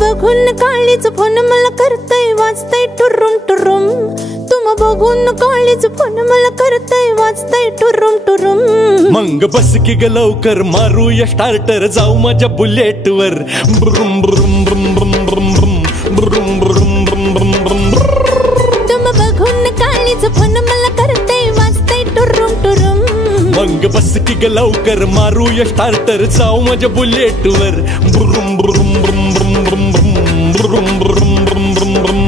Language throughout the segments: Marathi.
बघून काळीच फोन मला करतय वाजतय टुरुम टुरुम. तुम बघून काळीच फोन मला करतय वाजतय टुरुम टुरुम. मंग बस की ग लवकर मारूया स्टार्टर जाऊ माझ्या बुलेट वर. ब्रुम ब्रुम ब्रुम ब्रुम ब्रुम ब्रुम ब्रुम ब्रुम ब्रुम ब्रुम. तुम बघून काळीच फोन मला करतय वाजतय टुरुम टुरुम. मंग बस की ग लवकर मारूया स्टार्टर जाऊ माझ्या बुलेट वर. ब्रुम ब्रुम ब्रुम ब्रुम ब्रुम ब्रुम ब्रुम ब्रुम ब्रुम ब्रुम ब्रुम.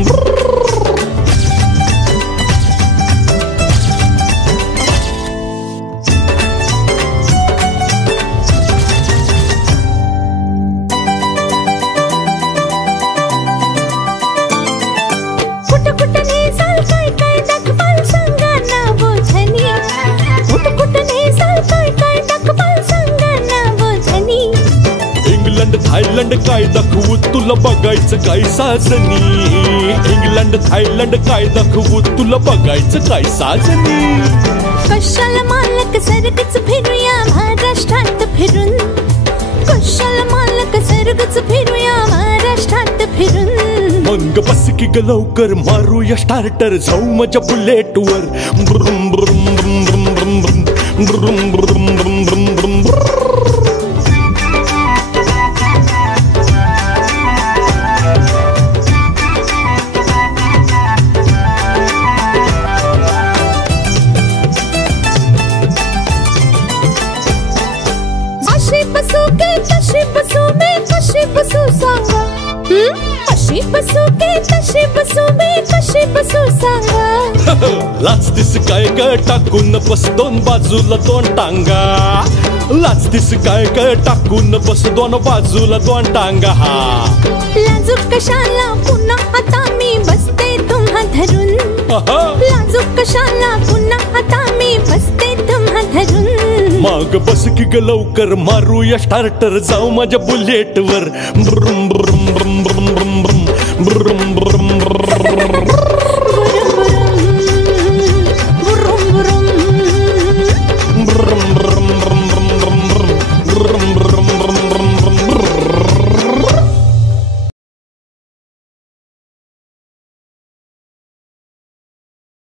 थायलंड काय दाखवू तुला बघायचं काय साजनी. इंग्लंड थायलंड काय दाखवू तुला बघायचं काय साजनी. कशाला मालक सरगच फिरूया महाराष्ट्रात फिरून. कशाला मालक सरगच फिरूया महाराष्ट्रात फिरून. मंग बस की ग लवकर मारूया स्टार्टर जाऊ माझ्या बुलेट वर. ब्रुम ब्रुम ब्रुम ब्रुम ब्रुम ब्रुम ब्रुम ब्रुम ब्रुम ब्रुम ब्रुम. कशी बसू सांगा. कशी बसू के कशी बसू मी कशी बसू सांगा. लाचतीस काय ग टाकून बस दोन बाजूला दोन टांगा. लाचतीस काय ग टाकून बस दोन बाजूला दोन टांगा. लाजूक कशाला पुन्हा आता मी बसते तुम्हा धरून. लाजूक कशाला पुन्हा आता मी बसते तुम्हा धरून. मग बस की ग लवकर मारूया स्टार्टर जाऊ माझ्या बुलेट वर. ब्रुम ब्रुम ब्रुम ब्रुम ब्रुम ब्रुम ब्रुम ब्रुम.